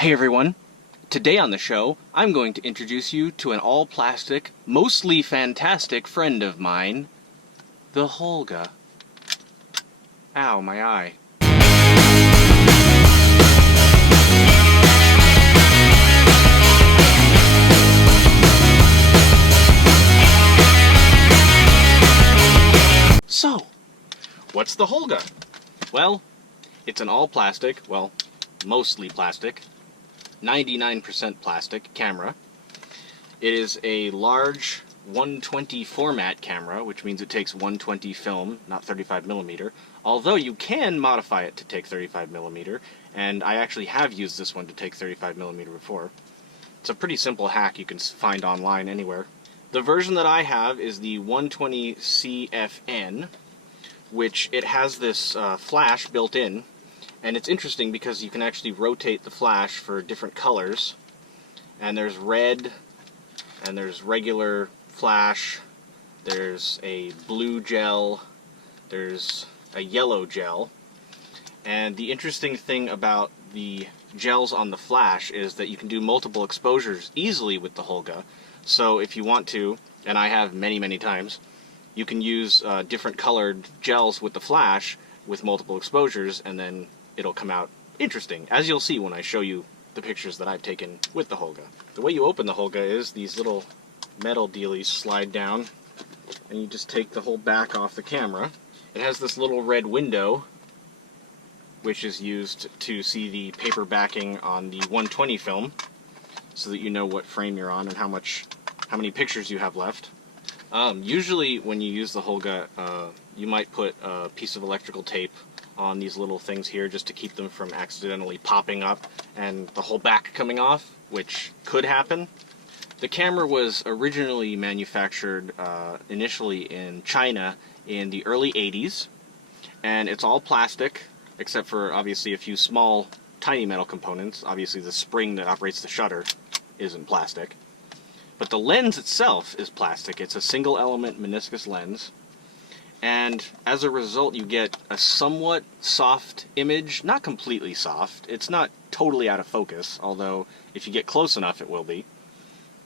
Hey everyone! Today on the show, I'm going to introduce you to an all-plastic, mostly fantastic friend of mine, the HOLGA. Ow, my eye. So, what's the HOLGA? Well, it's an all-plastic, well, mostly plastic, 99% plastic camera. It is a large 120 format camera, which means it takes 120 film, not 35mm, although you can modify it to take 35mm, and I actually have used this one to take 35mm before. It's a pretty simple hack you can find online anywhere. The version that I have is the 120 CFN, which it has this flash built in, and it's interesting because you can actually rotate the flash for different colors, and there's red, and there's regular flash, there's a blue gel, there's a yellow gel, and the interesting thing about the gels on the flash is that you can do multiple exposures easily with the HOLGA. So if you want to, and I have many times, you can use different colored gels with the flash with multiple exposures, and then it'll come out interesting, as you'll see when I show you the pictures that I've taken with the HOLGA. The way you open the HOLGA is these little metal dealies slide down, and you just take the whole back off the camera. It has this little red window, which is used to see the paper backing on the 120 film, so that you know what frame you're on and how many pictures you have left. Usually when you use the HOLGA, you might put a piece of electrical tape on these little things here just to keep them from accidentally popping up and the whole back coming off, which could happen. The camera was originally manufactured initially in China in the early 80s, and it's all plastic, except for obviously a few small, tiny metal components. Obviously the spring that operates the shutter isn't plastic. But the lens itself is plastic. It's a single element meniscus lens. And as a result, you get a somewhat soft image. Not completely soft. It's not totally out of focus, although if you get close enough it will be.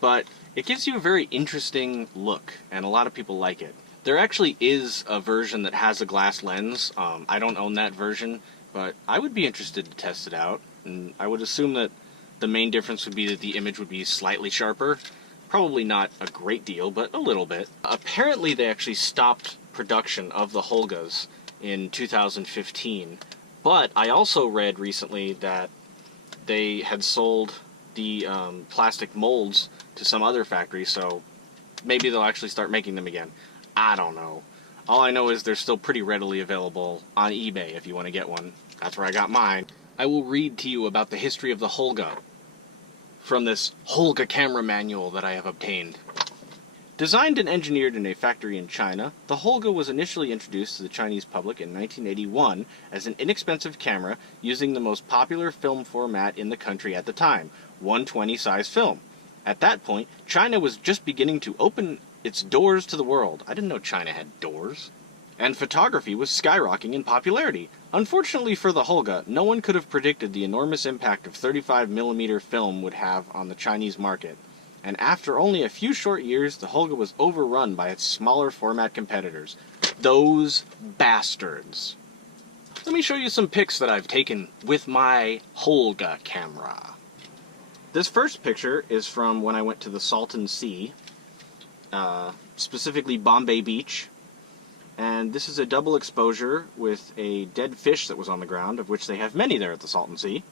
But it gives you a very interesting look, and a lot of people like it. There actually is a version that has a glass lens. I don't own that version, but I would be interested to test it out. And I would assume that the main difference would be that the image would be slightly sharper. Probably not a great deal, but a little bit. Apparently they actually stopped production of the HOLGAs in 2015, but I also read recently that they had sold the plastic molds to some other factory, so maybe they'll actually start making them again. I don't know. All I know is they're still pretty readily available on eBay if you want to get one. That's where I got mine. I will read to you about the history of the HOLGA from this HOLGA camera manual that I have obtained. Designed and engineered in a factory in China, the HOLGA was initially introduced to the Chinese public in 1981 as an inexpensive camera using the most popular film format in the country at the time, 120 size film. At that point, China was just beginning to open its doors to the world. I didn't know China had doors. And photography was skyrocketing in popularity. Unfortunately for the HOLGA, no one could have predicted the enormous impact of 35mm film would have on the Chinese market. And after only a few short years, the HOLGA was overrun by its smaller format competitors. Those bastards. Let me show you some pics that I've taken with my HOLGA camera. This first picture is from when I went to the Salton Sea, specifically Bombay Beach. And this is a double exposure with a dead fish that was on the ground, of which they have many there at the Salton Sea,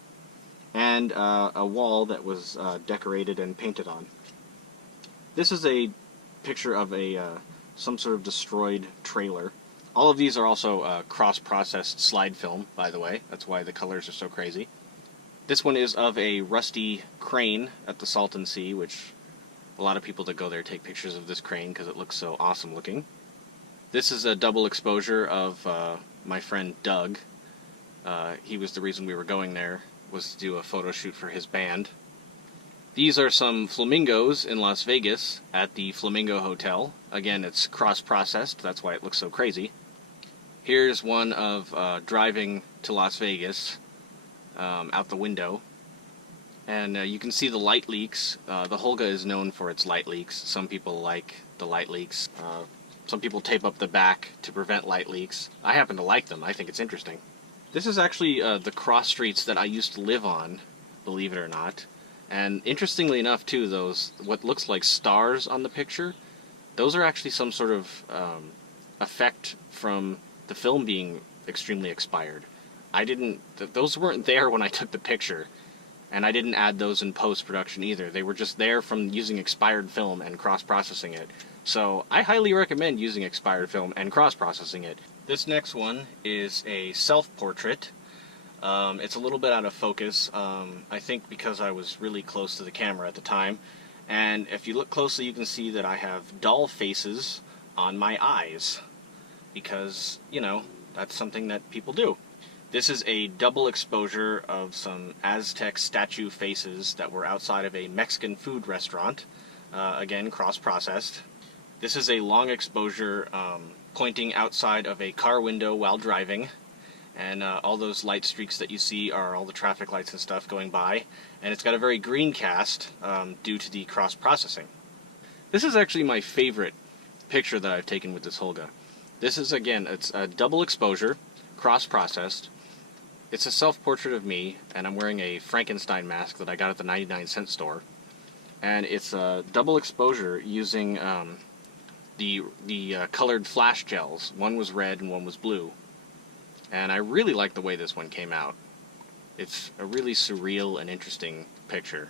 and a wall that was decorated and painted on. This is a picture of some sort of destroyed trailer. All of these are also cross-processed slide film, by the way. That's why the colors are so crazy. This one is of a rusty crane at the Salton Sea, which a lot of people that go there take pictures of this crane because it looks so awesome looking. This is a double exposure of my friend Doug. He was the reason we were going there, was to do a photo shoot for his band. These are some flamingos in Las Vegas at the Flamingo Hotel. Again, it's cross-processed, that's why it looks so crazy. Here's one of driving to Las Vegas out the window. And you can see the light leaks. The HOLGA is known for its light leaks. Some people like the light leaks. Some people tape up the back to prevent light leaks. I happen to like them. I think it's interesting. This is actually the cross streets that I used to live on, believe it or not. And interestingly enough, too, those what looks like stars on the picture, those are actually some sort of effect from the film being extremely expired. Those weren't there when I took the picture. And I didn't add those in post-production either. They were just there from using expired film and cross-processing it. So I highly recommend using expired film and cross-processing it. This next one is a self-portrait. It's a little bit out of focus, I think because I was really close to the camera at the time. And if you look closely, you can see that I have doll faces on my eyes. Because, you know, that's something that people do. This is a double exposure of some Aztec statue faces that were outside of a Mexican food restaurant. Again, cross-processed. This is a long exposure pointing outside of a car window while driving. And all those light streaks that you see are all the traffic lights and stuff going by. And it's got a very green cast due to the cross-processing. This is actually my favorite picture that I've taken with this HOLGA. This is, again, it's a double exposure, cross-processed. It's a self-portrait of me, and I'm wearing a Frankenstein mask that I got at the 99-cent store. And it's a double exposure using the colored flash gels. One was red and one was blue. And I really like the way this one came out. It's a really surreal and interesting picture.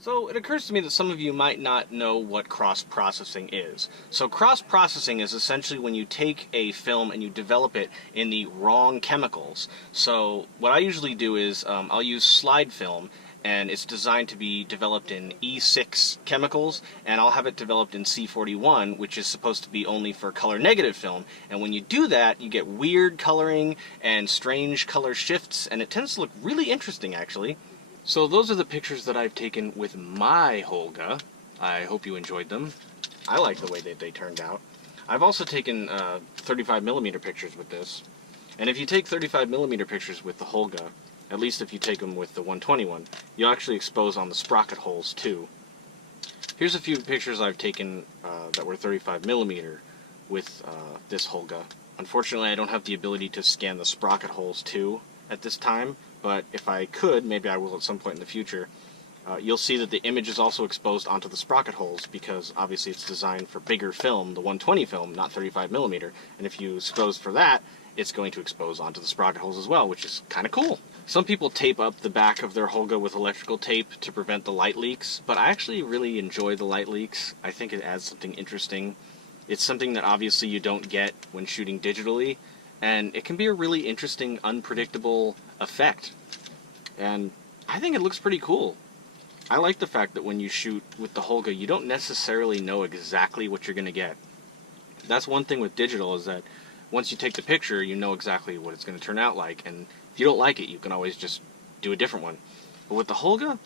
So it occurs to me that some of you might not know what cross-processing is. So cross-processing is essentially when you take a film and you develop it in the wrong chemicals. So what I usually do is I'll use slide film, and it's designed to be developed in E6 chemicals, and I'll have it developed in C41, which is supposed to be only for color negative film. And when you do that, you get weird coloring and strange color shifts, and it tends to look really interesting, actually. So those are the pictures that I've taken with my HOLGA. I hope you enjoyed them. I like the way that they turned out. I've also taken 35mm pictures with this. And if you take 35mm pictures with the HOLGA, at least if you take them with the 121, you'll actually expose on the sprocket holes too. Here's a few pictures I've taken that were 35mm with this HOLGA. Unfortunately, I don't have the ability to scan the sprocket holes too at this time, but if I could, maybe I will at some point in the future, you'll see that the image is also exposed onto the sprocket holes because obviously it's designed for bigger film, the 120 film, not 35mm, and if you expose for that, it's going to expose onto the sprocket holes as well, which is kind of cool. Some people tape up the back of their HOLGA with electrical tape to prevent the light leaks, but I actually really enjoy the light leaks. I think it adds something interesting. It's something that obviously you don't get when shooting digitally, and it can be a really interesting, unpredictable effect. And I think it looks pretty cool. I like the fact that when you shoot with the HOLGA, you don't necessarily know exactly what you're going to get. That's one thing with digital, is that once you take the picture, you know exactly what it's going to turn out like, and if you don't like it, you can always just do a different one. But with the HOLGA,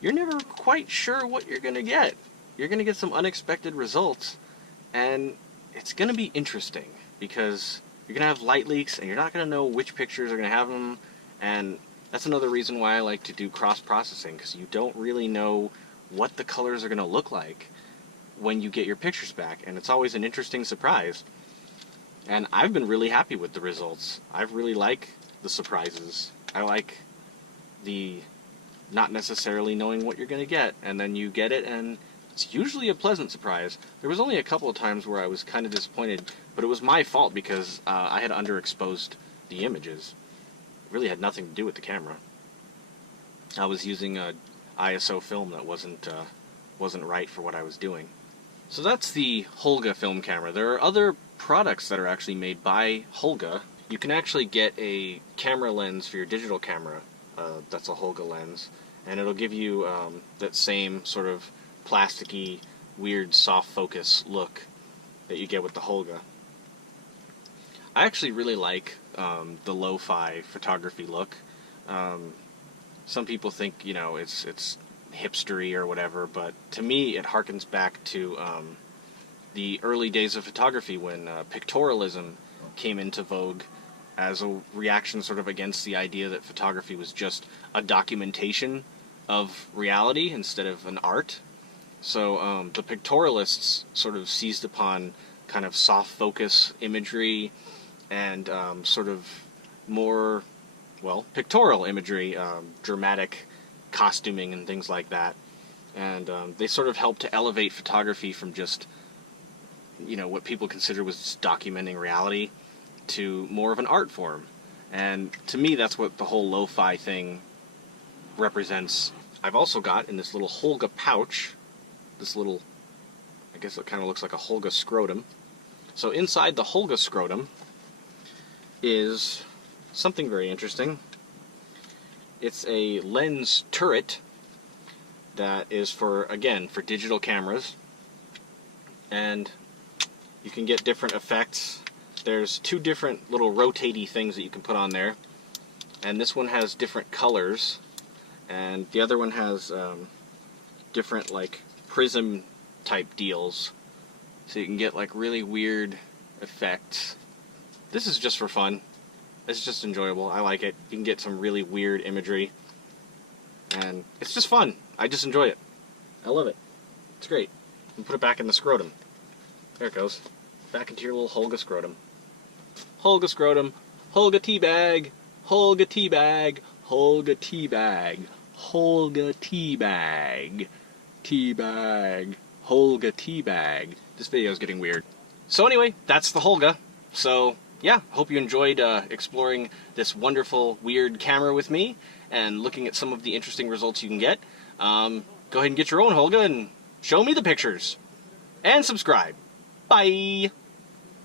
you're never quite sure what you're going to get. You're going to get some unexpected results, and it's going to be interesting, because you're going to have light leaks, and you're not going to know which pictures are going to have them, and that's another reason why I like to do cross-processing, because you don't really know what the colors are going to look like when you get your pictures back, and it's always an interesting surprise. And I've been really happy with the results. I really like the surprises. I like the not necessarily knowing what you're going to get, and then you get it, and it's usually a pleasant surprise. There was only a couple of times where I was kind of disappointed, but it was my fault because I had underexposed the images. It really had nothing to do with the camera. I was using a ISO film that wasn't right for what I was doing. So that's the HOLGA film camera. There are other products that are actually made by HOLGA. You can actually get a camera lens for your digital camera that's a HOLGA lens, and it'll give you that same sort of plasticky, weird, soft focus look that you get with the HOLGA. I actually really like the lo-fi photography look. Some people think, you know, it's hipstery or whatever, but to me it harkens back to the early days of photography when pictorialism came into vogue as a reaction sort of against the idea that photography was just a documentation of reality instead of an art. So the pictorialists sort of seized upon kind of soft focus imagery and sort of more, well, pictorial imagery, dramatic costuming and things like that. And they sort of helped to elevate photography from just, you know, what people consider was just documenting reality to more of an art form. And to me, that's what the whole lo-fi thing represents. I've also got in this little HOLGA pouch, this little, I guess it kind of looks like a HOLGA scrotum. So inside the HOLGA scrotum is something very interesting. It's a lens turret that is for, again, for digital cameras. And you can get different effects. There's two different little rotatey things that you can put on there. And this one has different colors. And the other one has different, like, prism type deals. So you can get, like, really weird effects. This is just for fun. It's just enjoyable. I like it. You can get some really weird imagery. And it's just fun. I just enjoy it. I love it. It's great. And put it back in the scrotum. There it goes. Back into your little HOLGA scrotum. HOLGA scrotum. HOLGA tea bag. HOLGA tea bag. HOLGA tea bag. HOLGA tea bag. Tea bag. HOLGA tea bag. This video is getting weird. So anyway, that's the HOLGA. So yeah, hope you enjoyed exploring this wonderful, weird camera with me and looking at some of the interesting results you can get. Go ahead and get your own HOLGA and show me the pictures. And subscribe. Bye!